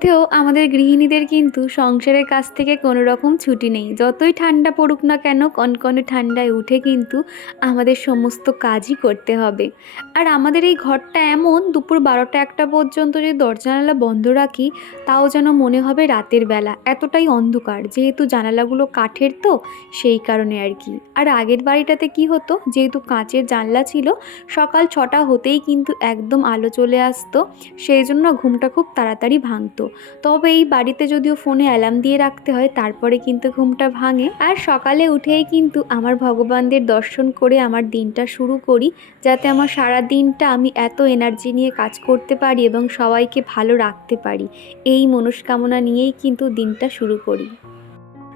মধ্যেও আমাদের গৃহিণীদের কিন্তু সংসারের কাছ থেকে কোনো রকম ছুটি নেই। যতই ঠান্ডা পড়ুক না কেন কনকনে ঠান্ডায় উঠে কিন্তু আমাদের সমস্ত কাজই করতে হবে। আর আমাদের এই ঘরটা এমন, দুপুর বারোটা একটা পর্যন্ত যদি দরজা জানালা বন্ধ রাখি, তাও যেন মনে হবে রাতের বেলা। এতটাই অন্ধকার, যেহেতু জানালাগুলো কাঠের তো, সেই কারণে আর কি। আর আগের বাড়িটাতে কি হতো, যেহেতু কাঁচের জানলা ছিল, সকাল ছটা হতেই কিন্তু একদম আলো চলে আসতো, সেই জন্য ঘুমটা খুব তাড়াতাড়ি ভাঙতো। তবে এই বাড়িতে যদিও ফোনে অ্যালার্ম দিয়ে রাখতে হয়, তারপরে কিন্তু ঘুমটা ভাঙে। আর সকালে উঠেই কিন্তু আমার ভগবানদের দর্শন করে আমার দিনটা শুরু করি, যাতে আমার সারা দিনটা আমি এত এনার্জি নিয়ে কাজ করতে পারি এবং সবাইকে ভালো রাখতে পারি। এই মনস্কামনা নিয়েই কিন্তু দিনটা শুরু করি।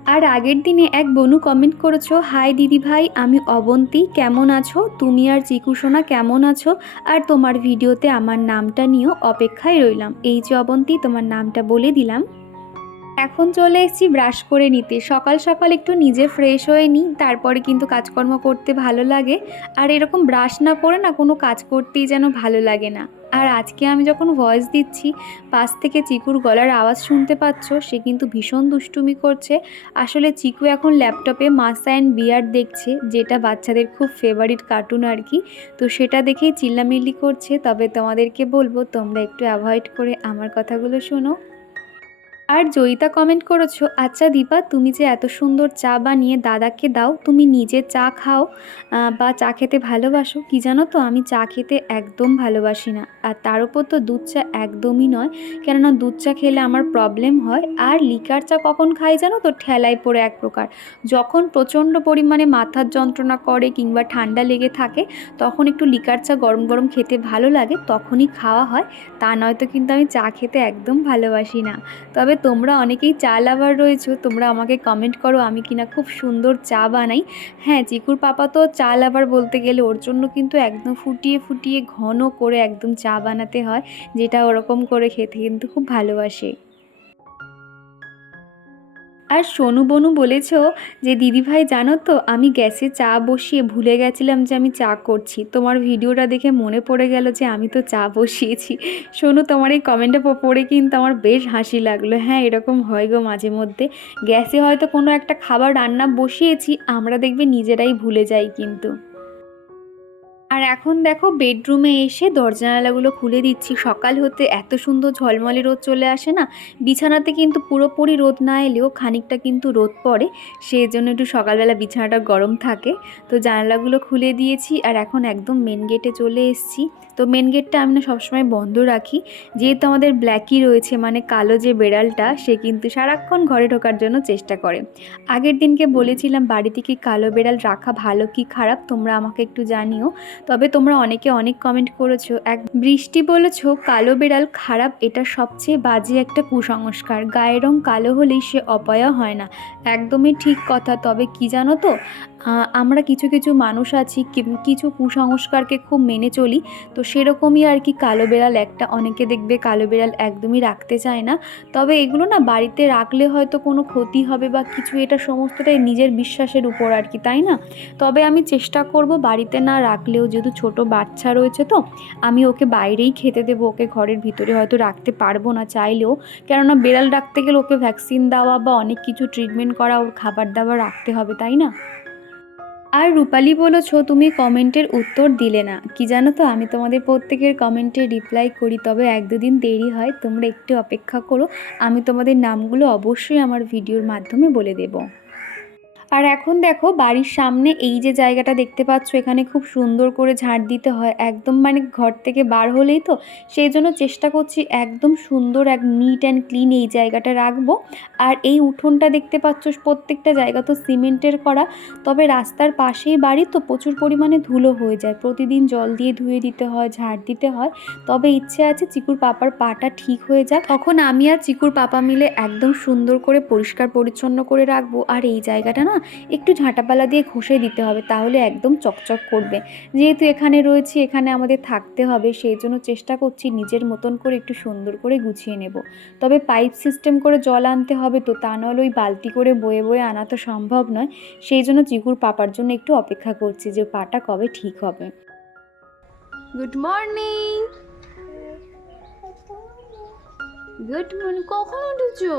আর আগের দিনে এক বনু কমেন্ট করেছ, হাই দিদি ভাই, আমি অবন্তি, কেমন আছো? তুমি আর চিকু সোনা কেমন আছো? আর তোমার ভিডিওতে আমার নামটা নিয়েও অপেক্ষায় রইলাম। এই যে অবন্তি, তোমার নামটা বলে দিলাম। এখন চলে এসেছি ব্রাশ করে নিতে। সকাল সকাল একটু নিজে ফ্রেশ হয়ে নিই, তারপরে কিন্তু কাজকর্ম করতে ভালো লাগে। আর এরকম ব্রাশ না করে না কোনো কাজ করতেই যেন ভালো লাগে না। আর আজকে আমি যখন ভয়েস দিচ্ছি, পাশ থেকে চিকুর গলার আওয়াজ শুনতে পাচ্ছ, সে কিন্তু ভীষণ দুষ্টুমি করছে। আসলে চিকু এখন ল্যাপটপে মাসা অ্যান্ড বিয়ার দেখছে, যেটা বাচ্চাদের খুব ফেভারিট কার্টুন আর কি। তো সেটা দেখেই চিল্লামিল্লি করছে। তবে তোমাদেরকে বলব, তোমরা একটু অ্যাভয়েড করে আমার কথাগুলো শোনো। আর জয়িতা কমেন্ট করেছ আচ্ছা দীপা, তুমি যে এত সুন্দর চা বানিয়ে দাদাকে দাও, তুমি নিজে চা খাও বা চা খেতে ভালোবাসো, কি জানো তো, আমি চা খেতে একদম ভালোবাসি না। আর তার উপর তো দুধ চা একদমই নয়, কেননা দুধ চা খেলে আমার প্রবলেম হয়, আর লিকার চা কখন খাই জানো তো, ঠেলায় পড়ে এক প্রকার। যখন প্রচণ্ড পরিমাণে মাথার যন্ত্রণা করে কিংবা ঠান্ডা লেগে থাকে, তখন একটু লিকার চা গরম গরম খেতে ভালো লাগে, তখনই খাওয়া হয়। তা নয়তো কিন্তু আমি চা খেতে একদম ভালোবাসি না। তবে তোমরা অনেকেই চা লাভার রয়েছো, তোমরা আমাকে কমেন্ট করো, আমি কিনা খুব সুন্দর চা বানাই। হ্যাঁ চিকুর পাপা তো চা লাভার বলতে গেলে ওর জন্য কিন্তু একদম ফুটিয়ে ফুটিয়ে ঘন করে একদম চা বানাতে হয়, যেটা ওরকম করে খেতে কিন্তু খুব ভালোবাসে। আর সোনু বনু বলেছ যে দিদিভাই জানো তো, আমি গ্যাসে চা বসিয়ে ভুলে গেছিলাম যে, আমি চা করছি। তোমার ভিডিওটা দেখে মনে পড়ে গেল যে, আমি তো চা বসিয়েছি। সোনু, তোমার এই কমেন্টটা পড়ে কিন্তু আমার বেশ হাসি লাগল। হ্যাঁ এরকম হয় গো মাঝে মধ্যে। গ্যাসে হয়তো কোনো একটা খাবার রান্না বসিয়েছি, আমরা দেখবে নিজেরাই ভুলে যাই কিন্তু। আর এখন দেখো বেডরুমে এসে দরজা জানালাগুলো খুলে দিচ্ছি। সকাল হতে এত সুন্দর ঝলমলে রোদ চলে আসে না? বিছানাতে কিন্তু পুরোপুরি রোদ না এলেও খানিকটা কিন্তু রোদ পড়ে। সেই জন্য একটু সকালবেলা বিছানাটা গরম থাকে। তো জানালাগুলো খুলে দিয়েছি আর এখন একদম মেন গেটে চলে এসেছি। তো মেন গেটটা আমি না সবসময় বন্ধ রাখি। যেহেতু আমাদের ব্ল্যাকই রয়েছে মানে কালো যে বেড়ালটা, সে কিন্তু সারাক্ষণ ঘরে ঢোকার জন্য চেষ্টা করে। আগের দিনকে বলেছিলাম, বাড়িতে কি কালো বেড়াল রাখা ভালো কি খারাপ? তোমরা আমাকে একটু জানিও। তবে তোমরা অনেকে অনেক কমেন্ট করেছ। এক বৃষ্টি বলেছ, কালো বেড়াল খারাপ, এটা সবচেয়ে বাজে একটা কুসংস্কার। গায়ের রং কালো হলেই সে অপয়া হয় না। একদমই ঠিক কথা, তবে কি জানো তো? আমরা কিছু কিছু মানুষ আছি কিছু কুসংস্কারকে খুব মেনে চলি, তো সেরকমই আর কি কালো বেড়াল একটা অনেকে দেখবে কালো বেড়াল একদমই রাখতে চায় না। তবে এগুলো না বাড়িতে রাখলে হয়তো কোনো ক্ষতি হবে বা কিছু এটা সমস্তটাই নিজের বিশ্বাসের উপর আর কি, তাই না? তবে আমি চেষ্টা করব বাড়িতে না রাখলেও যেহেতু ছোট বাচ্চা রয়েছে তো, আমি ওকে বাইরেই খেতে দেবো, ওকে ঘরের ভিতরে হয়তো রাখতে পারব না চাইলেও। কেননা বেড়াল রাখতে গেলে ওকে ভ্যাকসিন দেওয়া বা অনেক কিছু ট্রিটমেন্ট করা, ওর খাবার দাবার রাখতে হবে, তাই না? আর রূপালি বলেছ, তুমি কমেন্টের উত্তর দিলে না। কি জানো তো, আমি তোমাদের প্রত্যেকের কমেন্টে রিপ্লাই করি, তবে এক দুদিন দেরি হয়, তোমরা একটু অপেক্ষা করো, আমি তোমাদের নামগুলো অবশ্যই আমার ভিডিওর মাধ্যমে বলে দেবো। আর এখন দেখো বাড়ির সামনে এই যে জায়গাটা দেখতে পাচ্ছ, এখানে খুব সুন্দর করে ঝাড় দিতে হয়। একদম মানে ঘর থেকে বার হলেই তো। সেই জন্য চেষ্টা করছি একদম সুন্দর, এক নিট অ্যান্ড ক্লিন এই জায়গাটা রাখব। আর এই উঠোনটা দেখতে পাচ্ছ, প্রত্যেকটা জায়গা তো সিমেন্টের করা। তবে রাস্তার পাশেই বাড়ি তো প্রচুর পরিমাণে ধুলো হয়ে যায়। প্রতিদিন জল দিয়ে ধুয়ে দিতে হয়, ঝাড় দিতে হয়। তবে ইচ্ছে আছে চিকুর পাপার পাটা ঠিক হয়ে যাক। তখন আমি আর চিকুর পাপা মিলে একদম সুন্দর করে পরিষ্কার পরিচ্ছন্ন করে রাখব। আর এই জায়গাটা না একটু ঝাঁটাপালা দিয়ে ঘষে দিতে হবে তাহলে একদম চকচক করবে। যেহেতু এখানে রয়েছি এখানে আমাদের থাকতে হবে সেই জন্য চেষ্টা করছি নিজের মতন করে একটু সুন্দর করে গুছিয়ে নেব। তবে পাইপ সিস্টেম করে জল আনতে হবে তো তা নাহলে ওই বালতি করে বয়ে বয়ে আনা তো সম্ভব নয়। সেই জন্য চিকুর পাপার জন্য একটু অপেক্ষা করছি যে পাটা কবে ঠিক হবে। গুড মর্নিং গুড মর্নিং কখন উঠেছো?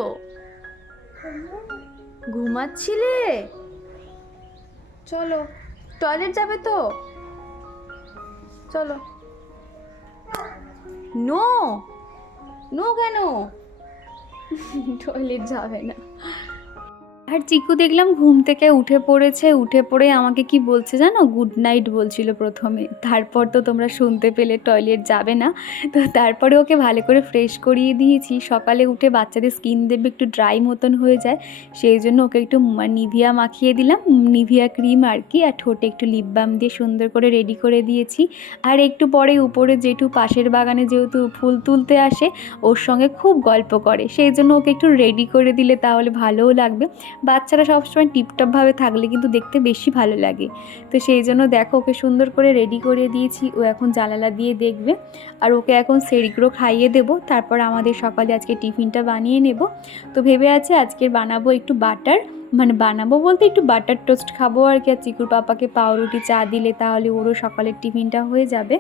ঘুমাচ্ছিলে? চলো টয়লেট যাবে তো? চলো। নো নো কেন? টয়লেট যাবে না। আর চিকু দেখলাম ঘুম থেকে উঠে পড়েছে, উঠে পড়ে আমাকে কি বলছে জানো? গুড নাইট বলছিল প্রথমে। তারপর তো তোমরা শুনতে পেলে, টয়লেট যাবে না। তো তারপরে ওকে ভালো করে ফ্রেশ করিয়ে দিয়েছি। সকালে উঠে বাচ্চাদের স্কিন দেবে একটু ড্রাই মতন হয়ে যায়। সেই জন্য ওকে একটু নিভিয়া মাখিয়ে দিলাম। নিভিয়া ক্রিম আর কি, আর ঠোঁটে একটু লিপ বাম দিয়ে সুন্দর করে রেডি করে দিয়েছি। আর একটু পরে উপরে যেটু পাশের বাগানে যেহেতু ফুল তুলতে আসে, ওর সঙ্গে খুব গল্প করে। সেই জন্য ওকে একটু রেডি করে দিলে তাহলে ভালোও লাগবে। বাচ্চারা সবসময় টিপটপভাবে থাকলে কিন্তু দেখতে বেশি ভালো লাগে। তো সেই জন্য দেখো ওকে সুন্দর করে রেডি করে দিয়েছি, ও এখন জানালা দিয়ে দেখবে। আর ওকে এখন সেরিগুলো খাইয়ে দেবো, তারপর আমাদের সকালে আজকে টিফিনটা বানিয়ে নেব। তো ভেবে আছে আজকের বানাবো একটু বাটার মানে বানাবো বলতে একটু বাটার টোস্ট খাব আর কি, আর চিকুর পাপাকে পাউরুটি চা দিলে তাহলে ওরও সকালের টিফিনটা হয়ে যাবে।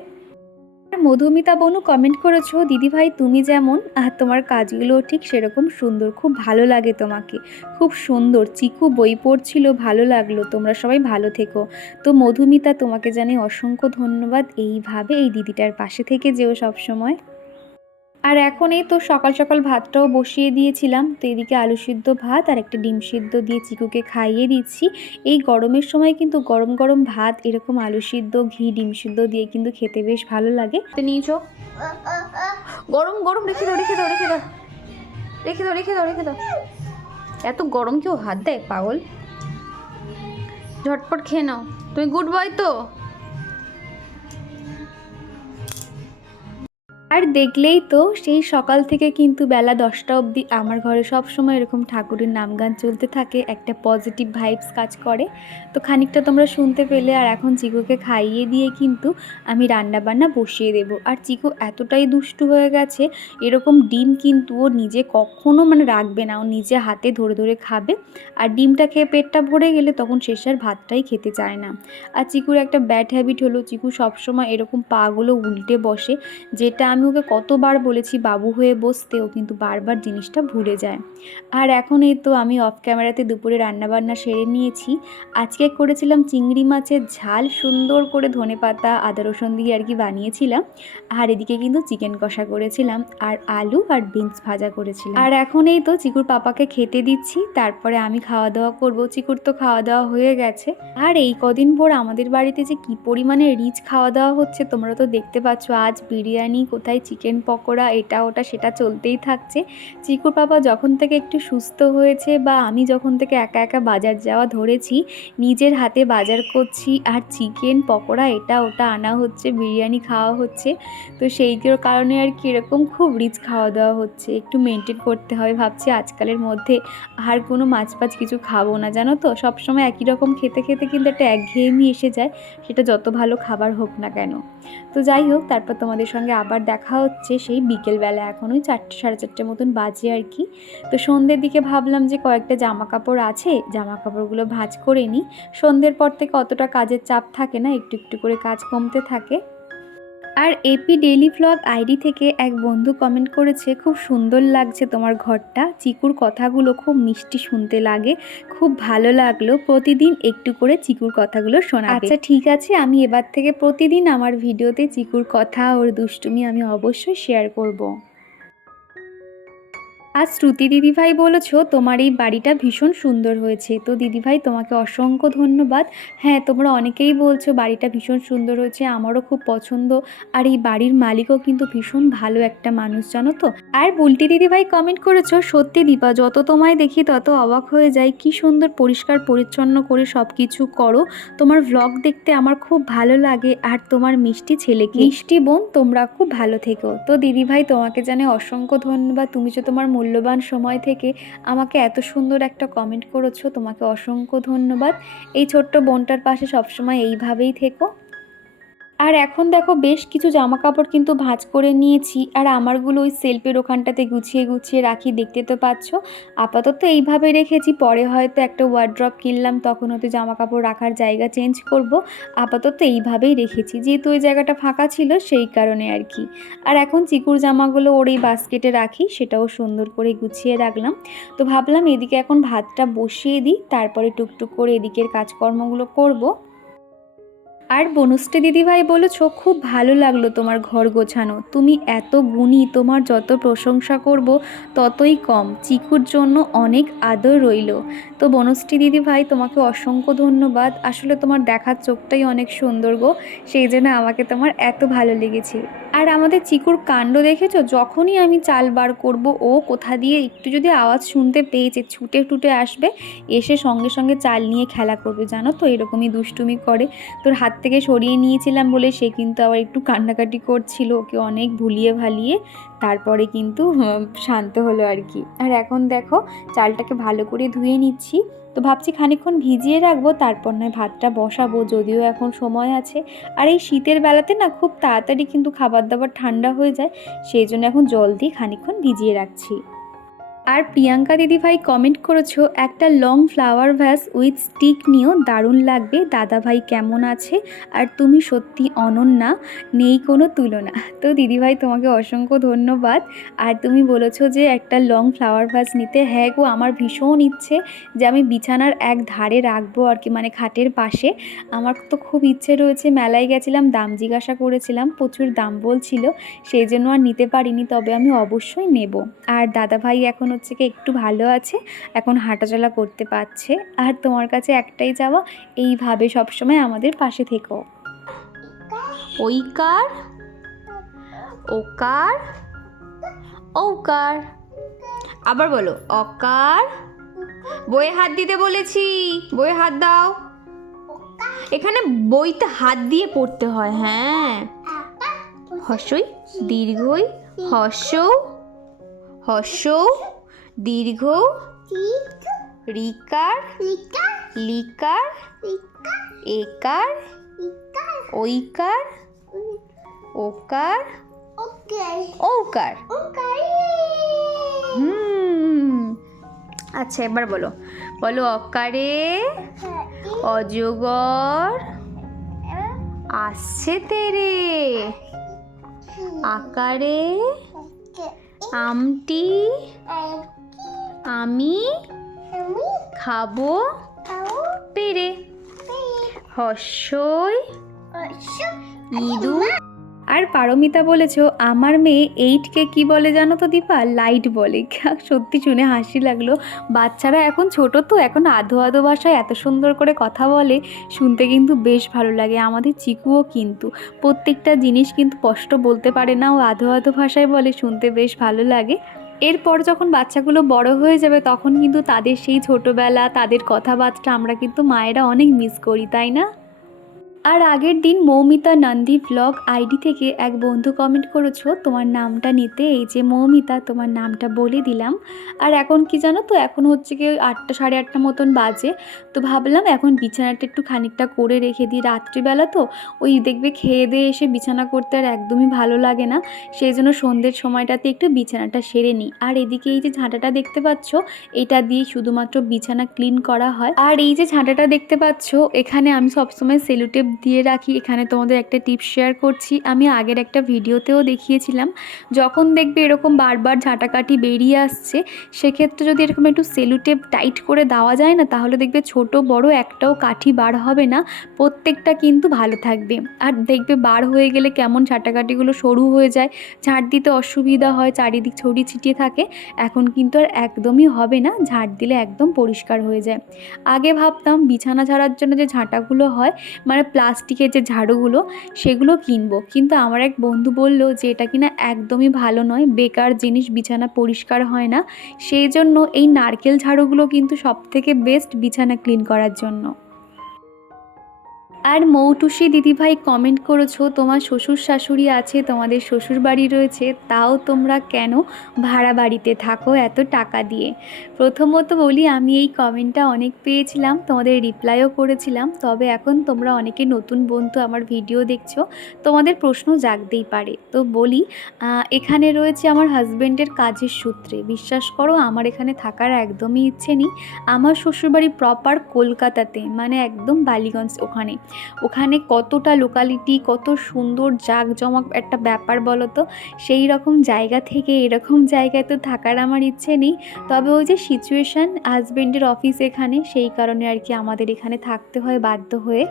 মধুমিতা বনু কমেন্ট করেছ, দিদিভাই, তুমি যেমন আর তোমার কাজগুলো ঠিক সেরকম সুন্দর। খুব ভালো লাগে তোমাকে। খুব সুন্দর। চিকু বই পড়ছিল, ভালো লাগল। তোমরা সবাই ভালো থেকো। তো মধুমিতা, তোমাকে জানি অসংখ্য ধন্যবাদ। এইভাবে এই দিদিটার পাশে থেকে যেও সবসময়। আর এখন এই তো সকাল সকাল ভাতটাও বসিয়ে দিয়েছিলাম। তো এদিকে আলু সিদ্ধ ভাত আর একটা ডিম সিদ্ধ দিয়ে চিকুকে খাইয়ে দিচ্ছি। এই গরমের সময় কিন্তু গরম গরম ভাত, এরকম আলু সিদ্ধ, ঘি, ডিম সিদ্ধ দিয়ে কিন্তু খেতে বেশ ভালো লাগে। নিয়েছো গরম গরম, রেখে দাও রেখে দাও রেখে দাও। রেখে দাও রেখে দাও রেখে দাও। এত গরম কেউ হাত দেয়, পাগল? ঝটপট খেয়ে নাও। তুমি গুড বয় তো। আর দেখলেই তো সেই সকাল থেকে কিন্তু বেলা দশটা অবধি আমার ঘরে সব সময় এরকম ঠাকুরের নাম গান চলতে থাকে, একটা পজিটিভ ভাইবস কাজ করে। তো খানিকটা তোমরা শুনতে পেলে আর এখন চিকুকে খাইয়ে দিয়ে কিন্তু আমি রান্না বান্না বসিয়ে দেব। আর চিকু এতটাই দুষ্টু হয়ে গেছে, এরকম ডিম কিন্তু ও নিজে কখনো মানে রাখবে না, ও নিজে হাতে ধরে ধরে খাবে। আর ডিমটা খেয়ে পেটটা ভরে গেলে তখন শেষ আর ভাতটাই খেতে চায় না। আর চিকুর একটা ব্যাড হ্যাবিট হলো, চিকু সবসময় এরকম পাগুলো উল্টে বসে, যেটা আমি ওকে কতবার বলেছি, বাবু হয়ে বসতে ও কিন্তু বারবার জিনিসটা ভুলে যায়। আর এখন এই তো আমি অফ ক্যামেরাতে দুপুরে রান্নাবান্না সেরে নিয়েছি। আজকে করেছিলাম চিংড়ি মাছের ঝাল, সুন্দর করে ধনে পাতা, আদা রসুন দিয়ে আর কি বানিয়েছিলাম। আর এদিকে কিন্তু চিকেন কষা করেছিলাম, আর আলু আর বিনস ভাজা করেছিলাম। আর এখন এই তো চিকুর পাপাকে খেতে দিচ্ছি, তারপরে আমি খাওয়া দাওয়া করব। চিকুর তো খাওয়া দাওয়া হয়ে গেছে। আর এই কদিন পর আমাদের বাড়িতে যে কি পরিমাণে রিচ খাওয়া দাওয়া হচ্ছে, তোমরা তো দেখতে পাচ্ছ, আজ বিরিয়ানি কোথায় চিকেন পকোড়া এটা, ওটা, সেটা চলতেই থাকছে। চিকুর পাপা যখন থেকে একটু সুস্থ হয়েছে বা আমি যখন থেকে একা একা বাজার যাওয়া ধরেছি, নিজের হাতে বাজার করছি আর চিকেন পকোড়া এটা, ওটা আনা হচ্ছে, বিরিয়ানি খাওয়া হচ্ছে, তো সেই কারণে আর কি এরকম খুব রিচ খাওয়া দাওয়া হচ্ছে। একটু মেনটেন করতে হবে ভাবছি আজকালের মধ্যে, আর কোনো মাছ ফাছ কিছু খাব না, জানো তো? সবসময় একই রকম খেতে খেতে কিন্তু একটা একঘেয়েমি এসে যায়, সেটা যত ভালো খাবার হোক না কেন। তো যাই হোক, তারপর তোমাদের সঙ্গে আবার দেখা হচ্ছে সেই বিকেলবেলা এখন ওই চারটে, সাড়ে চারটে মতন বাজে আর কি। তো সন্ধ্যের দিকে ভাবলাম যে কয়েকটা জামা কাপড় আছে জামা কাপড়গুলো ভাঁজ করে নিই। সন্ধ্যের পর থেকে অতটা কাজের চাপ থাকে না, একটু একটু করে কাজ কমতে থাকে। আর A P daily vlog ID থেকে এক বন্ধু কমেন্ট করেছে, খুব সুন্দর লাগছে তোমার ঘরটা। চিকুর কথাগুলো খুব মিষ্টি শুনতে লাগে। খুব ভালো লাগল। প্রতিদিন একটু করে চিকুর কথাগুলো শোনা আচ্ছা ঠিক আছে। আমি এবার থেকে প্রতিদিন আমার ভিডিওতে চিকুর কথা, ওর দুষ্টুমি আমি অবশ্যই শেয়ার করব। আজ শ্রুতি দিদিভাই বলেছ, তোমার এই বাড়িটা ভীষণ সুন্দর হয়েছে। তো দিদিভাই, তোমাকে অসংখ্য ধন্যবাদ। হ্যাঁ তোমরা অনেকেই বলছো বাড়িটা ভীষণ সুন্দর হয়েছে, আমারও খুব পছন্দ। আর এই বাড়ির মালিকও কিন্তু ভীষণ ভালো একটা মানুষ, জানো তো? আর বুলটি দিদিভাই কমেন্ট করেছ, সত্যি দীপা, যত তোমায় দেখি তত অবাক হয়ে যায় কি সুন্দর পরিষ্কার পরিচ্ছন্ন করে সব কিছু করো। তোমার ভ্লগ দেখতে আমার খুব ভালো লাগে, আর তোমার মিষ্টি ছেলেকে। মিষ্টি বোন, তোমরা খুব ভালো থেকো। তো দিদিভাই, তোমাকে জানে অসংখ্য ধন্যবাদ। তুমি যে তোমার মূল্যবান সময় থেকে আমাকে এত সুন্দর একটা কমেন্ট করেছ, তোমাকে অসংখ্য ধন্যবাদ। এই ছোট্ট বোনটার পাশে সবসময় এইভাবেই থেকো। আর এখন দেখো বেশ কিছু জামা কাপড় কিন্তু ভাঁজ করে নিয়েছি আর আমারগুলো ওই সেলফের ওখানটাতে গুছিয়ে গুছিয়ে রাখি, দেখতে তো পাচ্ছ। আপাতত এইভাবে রেখেছি, পরে হয়তো একটা ওয়ার্ড্রপ কিনলাম, তখন হয়তো জামা কাপড় রাখার জায়গা চেঞ্জ করব। আপাতত এইভাবেই রেখেছি, যেহেতু ওই জায়গাটা ফাঁকা ছিল সেই কারণে আর কি। আর এখন চিকুর জামাগুলো ওর এই বাস্কেটে রাখি, সেটাও সুন্দর করে গুছিয়ে রাখলাম। তো ভাবলাম এদিকে এখন ভাতটা বসিয়ে দিই, তারপরে টুকটুক করে এদিকের কাজকর্মগুলো করব। আর বনুশ্রী দিদিভাই বলেছ, খুব ভালো লাগল তোমার ঘর গোছানো। তুমি এত গুণী, তোমার যত প্রশংসা করব ততই কম। চিকুর জন্য অনেক আদর রইল। তো বনশ্রী দিদিভাই, তোমাকে অসংখ্য ধন্যবাদ। আসলে তোমার দেখার চোখটাই অনেক সুন্দর গো, সেই জন্য আমাকে তোমার এত ভালো লেগেছে। আর আমাদের চিকুর কাণ্ড দেখেছ? যখনই আমি চাল বার করব, ও কোথা দিয়ে একটু যদি আওয়াজ শুনতে পেয়েছে, ছুটে টুটে আসবে, এসে সঙ্গে সঙ্গে চাল নিয়ে খেলা করবে। জানো তো, এরকমই দুষ্টুমি করে। তোর হাত থেকে সরিয়ে নিয়েছিলাম বলে সে কিন্তু আবার একটু কান্নাকাটি করছিল, ওকে অনেক ভুলিয়ে ভালিয়ে। তারপরে কিন্তু শান্ত হলো আর কি। আর এখন দেখো, চালটাকে ভালো করে ধুয়ে নিচ্ছি। তো ভাবছি খানিকক্ষণ ভিজিয়ে রাখব, তারপর নয় ভাতটা বসাবো, যদিও এখন সময় আছে। আর এই শীতের বেলাতে না খুব তাড়াতাড়ি কিন্তু খাবার দাবার ঠান্ডা হয়ে যায়, সেই জন্য এখন জল দিয়ে খানিকক্ষণ ভিজিয়ে রাখছি। আর প্রিয়াঙ্কা দিদিভাই কমেন্ট করেছ, একটা long flower vase with stick নিয়েও দারুণ লাগবে। দাদাভাই কেমন আছে? আর তুমি সত্যি অনন্যা, নেই কোনো তুলনা। তো দিদিভাই তোমাকে অসংখ্য ধন্যবাদ। আর তুমি বলেছ যে একটা লং ফ্লাওয়ার ভ্যাস নিতে হ্যাঁ গো, আমার ভীষণ ইচ্ছে যে আমি বিছানার এক ধারে রাখব আর কি মানে খাটের পাশে। আমার তো খুব ইচ্ছে রয়েছে, মেলায় গেছিলাম, দাম জিজ্ঞাসা করেছিলাম, প্রচুর দাম বলছিল, সেই জন্য আর নিতে পারিনি, তবে আমি অবশ্যই নেব। আর দাদাভাই এখন হচ্ছে কি একটু ভালো আছে, এখন হাঁটাচলা করতে পারছে। আর তোমার কাছে একটাই যাওয়া, এইভাবে সবসময় আমাদের পাশে থেকো। ওইকার ওকার ওকার আবার বলো অকার বইয়ে হাত দিতে বলেছি, বইয়ে হাত দাও। এখানে বইতে হাত দিয়ে পড়তে হয় হ্যাঁ। হর্ষই, দীর্ঘই হর্ষ হর্ষ দীর্ঘ, রিকার, লিকার, একার ওইকার ওকার ওকার। হুম। আচ্ছা এবার বলো। বলো অকারে অজগর আসছে তেরে। আকারে আমটি আমি খাব পেরে। হর্ষই ইঁদুর আর পারমিতা বলেছ আমার মেয়ে এইটকে কি বলে জানো তো দীপা? লাইট বলে। সত্যি শুনে হাসি লাগল। বাচ্চারা এখন ছোট তো এখন আধো আধো ভাষায় এত সুন্দর করে কথা বলে শুনতে কিন্তু বেশ ভালো লাগে। আমাদের চিকুও কিন্তু। প্রত্যেকটা জিনিস কিন্তু স্পষ্ট বলতে পারে না ও আধো আধো ভাষায় বলে শুনতে বেশ ভালো লাগে। এরপর যখন বাচ্চাগুলো বড় হয়ে যাবে, তখন কিন্তু তাদের সেই ছোটোবেলা, তাদের কথাবার্তা আমরা কিন্তু মায়েরা অনেক মিস করি, তাই না? আর আগের দিন মৌমিতা নন্দী ব্লগ আইডি থেকে এক বন্ধু কমেন্ট করেছ, তোমার নামটা নিতে, এই যে মৌমিতা, তোমার নামটা বলে দিলাম। আর এখন কি জানো তো, এখন হচ্ছে কি আটটা সাড়ে আটটা মতন বাজে। তো ভাবলাম এখন বিছানাটা একটু খানিকটা করে রেখে দিই রাত্রিবেলা তো। ওই দেখবে খেয়ে দিয়ে এসে বিছানা করতে আর একদমই ভালো লাগে না। সেই জন্য সন্ধ্যের সময়টাতে একটু বিছানাটা সেরে নিই। আর এদিকে এই যে ঝাঁটাটা দেখতে পাচ্ছ, এটা দিয়ে শুধুমাত্র বিছানা ক্লিন করা হয়। আর এই যে ঝাঁটাটা দেখতে পাচ্ছ, এখানে আমি সবসময় সেলুটেপ দিয়ে রাখি। এখানে তোমাদের একটা টিপস শেয়ার করছি। আমি আগের একটা ভিডিওতেও দেখিয়েছিলাম, যখন দেখবে এরকম বারবার ঝাঁটাকাঠি বেরিয়ে আসছে, সেক্ষেত্রে যদি এরকম একটু সেলুটেপ টাইট করে দেওয়া যায় না, তাহলে দেখবে ছোট বড় একটাও কাঠি বার হবে না, প্রত্যেকটা কিন্তু ভালো থাকবে। আর দেখবে বার হয়ে গেলে কেমন ঝাঁটাকাঠিগুলো সরু হয়ে যায়, ঝাঁট দিতে অসুবিধা হয়, চারিদিক ছড়িয়ে ছিটিয়ে থাকে, এখন কিন্তু আর একদমই হবে না, ঝাঁট দিলে একদম পরিষ্কার হয়ে যায়। আগে ভাবতাম বিছানা ঝাড়ার জন্য যে ঝাঁটাগুলো হয় মানে প্লাস্টিকের যে ঝাড়ুগুলো, সেগুলো কিনবো। কিন্তু আমার এক বন্ধু বলল যে, এটা কিনা একদমই ভালো নয়। বেকার জিনিস বিছানা পরিষ্কার হয় না। সেই জন্য এই নারকেল ঝাড়ুগুলো কিন্তু সবথেকে বেস্ট বিছানা ক্লিন করার জন্য। আর মৌটুসি দিদিভাই কমেন্ট করেছ, তোমার শ্বশুর শাশুড়ি আছে, তোমাদের শ্বশুর বাড়ি রয়েছে, তাও তোমরা কেন ভাড়া বাড়িতে থাকো এত টাকা দিয়ে? প্রথমত বলি, আমি এই কমেন্টটা অনেক পেয়েছিলাম, তোমাদের রিপ্লাইও করেছিলাম, তবে এখন তোমরা অনেকে নতুন বন্ধু আমার ভিডিও দেখছ, তোমাদের প্রশ্ন জাগতেই পারে। তো বলি এখানে রয়েছে আমার হাজব্যান্ডের কাজের সূত্রে, বিশ্বাস করো আমার এখানে থাকার একদমই ইচ্ছে নেই, আমার শ্বশুরবাড়ি প্রপার কলকাতাতে মানে একদম বালিগঞ্জ ওখানে। ওখানে কতটা লোকালিটি কত সুন্দর জাঁকজমক একটা ব্যাপার বলো তো সেই রকম জায়গা থেকে এরকম জায়গায় তো থাকার আমার ইচ্ছে নেই। তবে ওই যে সিচুয়েশান হাজব্যান্ডের অফিস এখানে, সেই কারণে আর কি আমাদের এখানে থাকতে হয় বাধ্য হয়ে।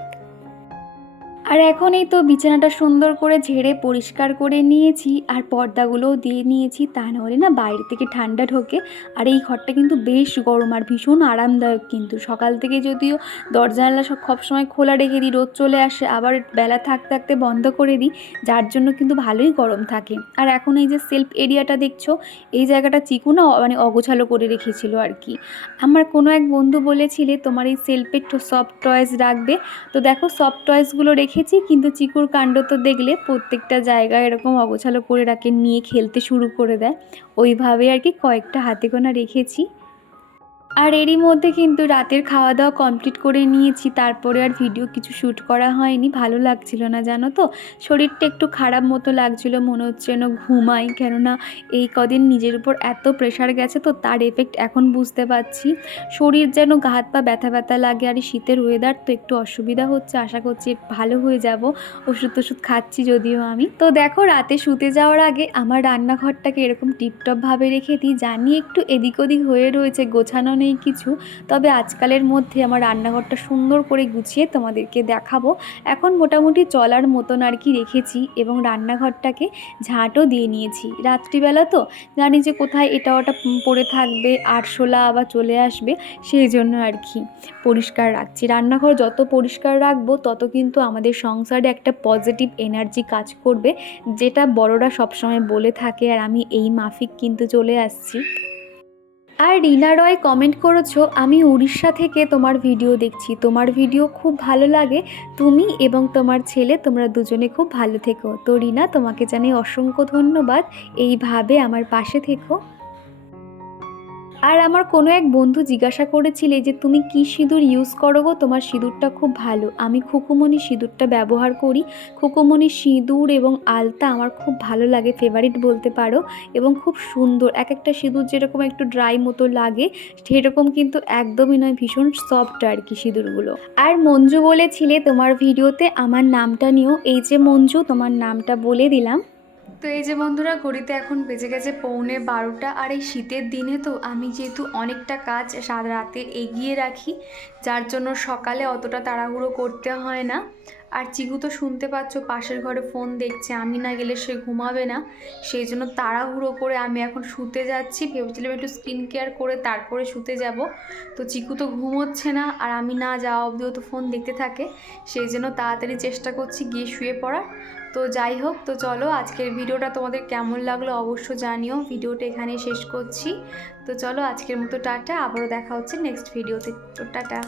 আর এখন এই তো বিছানাটা সুন্দর করে ঝেড়ে পরিষ্কার করে নিয়েছি, আর পর্দাগুলোও দিয়ে নিয়েছি, তা নাহলে না বাইরে থেকে ঠান্ডা ঢোকে। আর এই ঘরটা কিন্তু বেশ গরম আর ভীষণ আরামদায়ক কিন্তু। সকাল থেকে যদিও দরজা জানলা সব সময় খোলা রেখে দিই, রোদ চলে আসে, আবার বেলা থাকতে থাকতে বন্ধ করে দিই, যার জন্য কিন্তু ভালোই গরম থাকে। আর এখন এই যে সেলফ এরিয়াটা দেখছ, এই জায়গাটা চিকু না মানে অগোছালো করে রেখেছিল আর কি। আমার কোনো এক বন্ধু বলেছিলে, তোমার এই সেলফে সফট টয়েস রাখবে। তো দেখো সফট টয়েসগুলো রেখেছি কিন্তু চিকুর কাণ্ড তো দেখলে প্রত্যেকটা জায়গায় এরকম অগোছালো করে রাখে, নিয়ে খেলতে শুরু করে দেয়। ওইভাবে আর কি কয়েকটা হাতে গোনা রেখেছি। আর এরই মধ্যে কিন্তু রাতের খাওয়া দাওয়া কমপ্লিট করে নিয়েছি। তারপরে আর ভিডিও কিছু শ্যুট করা হয়নি। ভালো লাগছিল না, জানো তো? শরীরটা একটু খারাপ মতো লাগছিল, মনে হচ্ছে যেন ঘুমাই। কেননা এই কদিন নিজের উপর এত প্রেশার গেছে তো তার এফেক্ট এখন বুঝতে পারছি। শরীর যেন গা হাত পা ব্যথা ব্যথা লাগে আর শীতের ওয়েদার তো একটু অসুবিধা হচ্ছে। আশা করছি ভালো হয়ে যাব। ওষুধ টষুধ খাচ্ছি যদিও আমি। তো দেখো, রাতে শুতে যাওয়ার আগে আমার রান্নাঘরটাকে এরকম টিপটপভাবে রেখে দিই। জানি একটু এদিক ওদিক হয়ে রয়েছে, গোছানো নেই কিছু। তবে আজকালের মধ্যে আমার রান্নাঘরটা সুন্দর করে গুছিয়ে তোমাদেরকে দেখাবো। এখন মোটামুটি চলার মতন আর কি রেখেছি এবং রান্নাঘরটাকে ঝাঁটও দিয়ে নিয়েছি। রাত্রিবেলা তো জানি যে কোথায় এটা ওটা পড়ে থাকবে, আরশোলা আবার চলে আসবে, সেই জন্য আর কি পরিষ্কার রাখছি। রান্নাঘর যত পরিষ্কার রাখব তত কিন্তু আমাদের সংসারে একটা পজিটিভ এনার্জি কাজ করবে, যেটা বড়রা সবসময় বলে থাকে, আর আমি এই মাফিক কিন্তু চলে আসছি। আর রিনা রয় কমেন্ট করেছ, আমি উড়িষ্যা থেকে তোমার ভিডিও দেখছি। তোমার ভিডিও খুব ভালো লাগে। তুমি এবং তোমার ছেলে, তোমরা দুজনে খুব ভালো থেকো। তো রিনা, তোমাকে জানাই অসংখ্য ধন্যবাদ। এইভাবে আমার পাশে থেকো। আর আমার কোনো এক বন্ধু জিজ্ঞাসা করেছিলে যে, তুমি কি সিঁদুর ইউজ করো গো? তোমার সিঁদুরটা খুব ভালো। আমি খুকুমণি সিঁদুরটা ব্যবহার করি। খুকুমণি সিঁদুর এবং আলতা আমার খুব ভালো লাগে ফেভারিট বলতে পারো, এবং খুব সুন্দর। এক একটা সিঁদুর যেরকম একটু ড্রাই মতো লাগে, সেরকম কিন্তু একদমই নয়, ভীষণ সফট আর কি সিঁদুরগুলো। আর মঞ্জু বলেছিলে তোমার ভিডিওতে আমার নামটা নিও। এই যে মঞ্জু, তোমার নামটা বলে দিলাম। তো এই যে বন্ধুরা, ঘড়িতে এখন বেজে গেছে পৌনে বারোটা আর এই শীতের দিনে তো আমি যেহেতু অনেকটা কাজ সারা রাতে এগিয়ে রাখি, যার জন্য সকালে অতটা তাড়াহুড়ো করতে হয় না। আর চিকু তো শুনতে পাচ্ছ, পাশের ঘরে ফোন দেখছে, আমি না গেলে সে ঘুমাবে না। সেই জন্য তাড়াহুড়ো করে আমি এখন শুতে যাচ্ছি। ভেবেছিলাম একটু স্কিন কেয়ার করে তারপরে শুতে যাব। তো চিকু তো ঘুমোচ্ছে না আর আমি না যাওয়া অবধিও তো ফোন দেখতে থাকে। সেই জন্য তাড়াতাড়ি চেষ্টা করছি গিয়ে শুয়ে পড়ার। তো যাই হোক, তো চলো আজকের ভিডিওটা তোমাদের কেমন লাগল অবশ্য জানিও। ভিডিওটা এখানে শেষ করছি। তো চলো আজকের মতো টাটা, আবারও দেখা হচ্ছে নেক্সট ভিডিওতে তো টাটা।